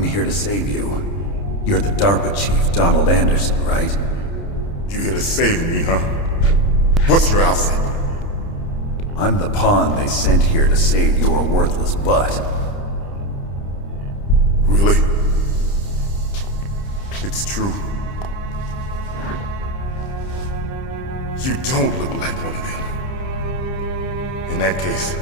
I'm here to save you. You're the DARPA Chief, Donald Anderson, right? You here to save me, huh? What's your outfit? I'm the pawn they sent here to save your worthless butt. Really? It's true. You don't look like one of them. In that case,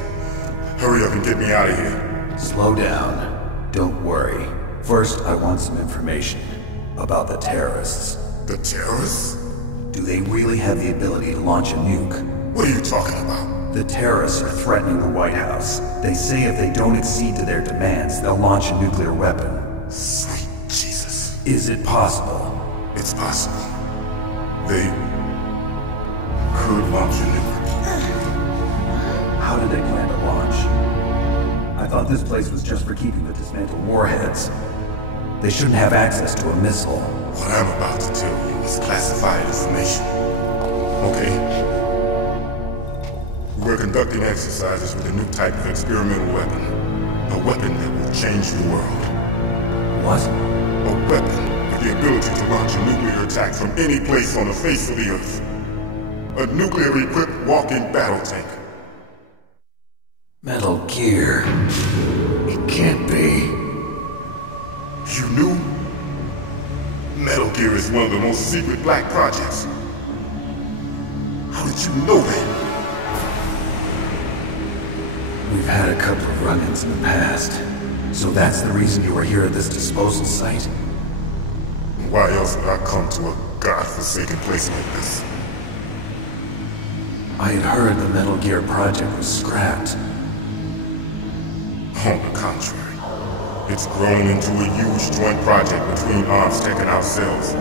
hurry up and get me out of here. Slow down. Don't worry. First, I want some information about the terrorists. The terrorists? Do they really have the ability to launch a nuke? What are you talking about? The terrorists are threatening the White House. They say if they don't accede to their demands, they'll launch a nuclear weapon. Sweet Jesus. Is it possible? It's possible. They could launch a nuke. How did they plan to launch? I thought this place was just for keeping the dismantled warheads. They shouldn't have access to a missile. What I'm about to tell you is classified information. Okay? We're conducting exercises with a new type of experimental weapon. A weapon that will change the world. What? A weapon with the ability to launch a nuclear attack from any place on the face of the Earth. A nuclear-equipped walking battle tank. Metal Gear. It can't be. You knew? Metal Gear is one of the most secret black projects. How did you know that? We've had a couple of run-ins in the past. So that's the reason you were here at this disposal site? Why else would I come to a godforsaken place like this? I had heard the Metal Gear project was scrapped. On the contrary, it's grown into a huge joint project between ArmsTech and ourselves.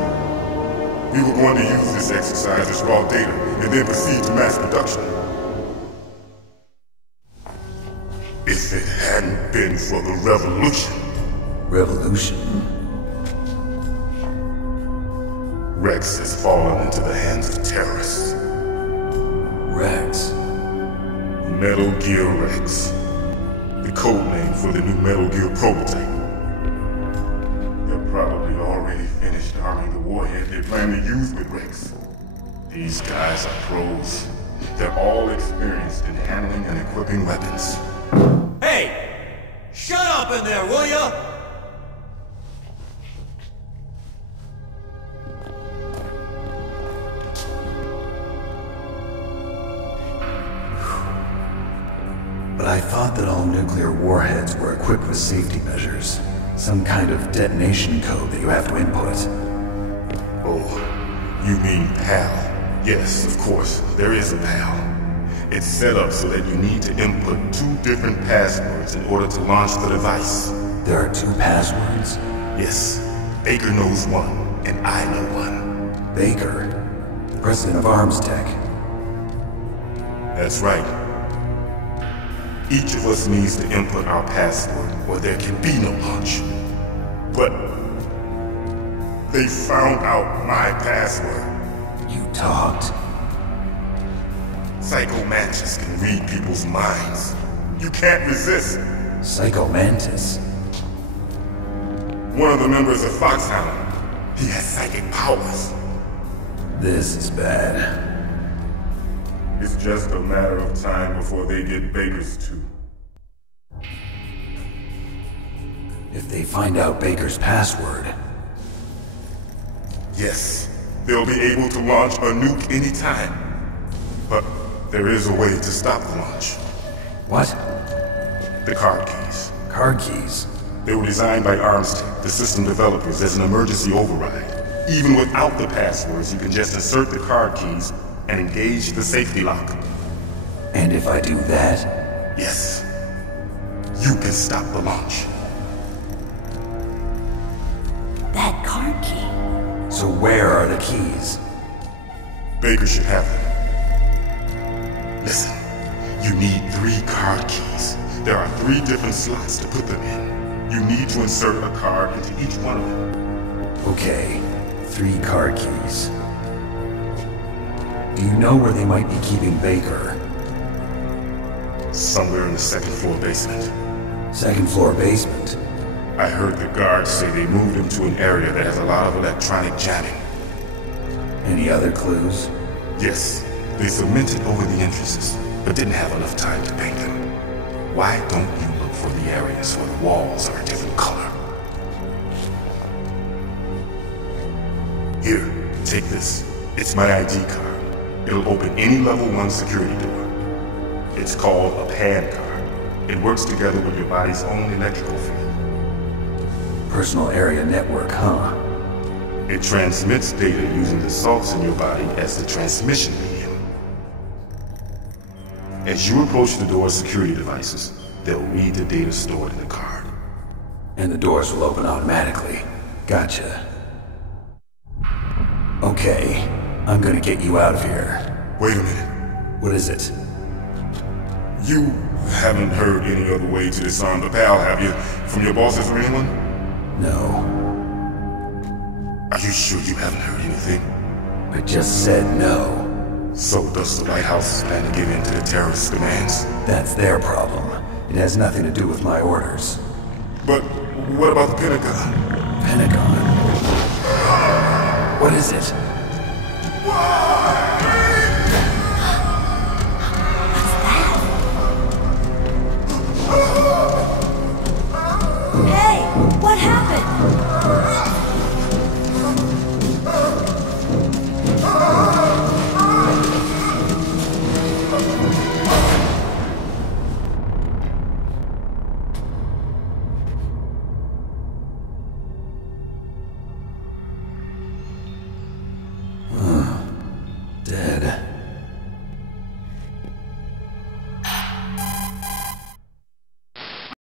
We were going to use this exercise as raw data and then proceed to mass production. If it hadn't been for the revolution... Revolution? Rex has fallen into the hands of terrorists. Rex? Metal Gear Rex. The code name for the new Metal Gear prototype. They're probably already finished arming the warhead they plan to use with Rex. These guys are pros. They're all experienced in handling and equipping weapons. Hey! Shut up in there, will ya? But I thought that all nuclear warheads were equipped with safety measures. Some kind of detonation code that you have to input. Oh, you mean PAL? Yes, of course, there is a PAL. It's set up so that you need to input 2 different passwords in order to launch the device. There are 2 passwords? Yes, Baker knows one, and I know one. Baker? The president of ArmsTech? That's right. Each of us needs to input our password, or there can be no launch. But they found out my password. You talked? Psycho Mantis can read people's minds. You can't resist. Psycho Mantis? One of the members of Foxhound. He has psychic powers. This is bad. It's just a matter of time before they get Baker's too. If they find out Baker's password... Yes, they'll be able to launch a nuke anytime. But there is a way to stop the launch. What? The card keys. Card keys? They were designed by ArmsTech, the system developers, as an emergency override. Even without the passwords, you can just insert the card keys and engage the safety lock. And if I do that? Yes. You can stop the launch. That card key. So where are the keys? Baker should have them. Listen, you need 3 card keys. There are 3 different slots to put them in. You need to insert a card into each one of them. Okay, 3 card keys. Do you know where they might be keeping Baker? Somewhere in the second floor basement. Second floor basement? I heard the guards say they moved him to an area that has a lot of electronic jamming. Any other clues? Yes, they cemented over the entrances, but didn't have enough time to paint them. Why don't you look for the areas where the walls are a different color? Here, take this. It's my ID card. It'll open any level 1 security door. It's called a PAN card. It works together with your body's own electrical field. Personal area network, huh? It transmits data using the salts in your body as the transmission medium. As you approach the door's security devices, they'll read the data stored in the card. And the doors will open automatically. Gotcha. Okay, I'm gonna get you out of here. Wait a minute. What is it? You haven't heard any other way to disarm the PAL, have you? From your bosses or anyone? No. Are you sure you haven't heard anything? I just said no. So does the White House plan to give in to the terrorist demands? That's their problem. It has nothing to do with my orders. But what about the Pentagon? Pentagon? What is it?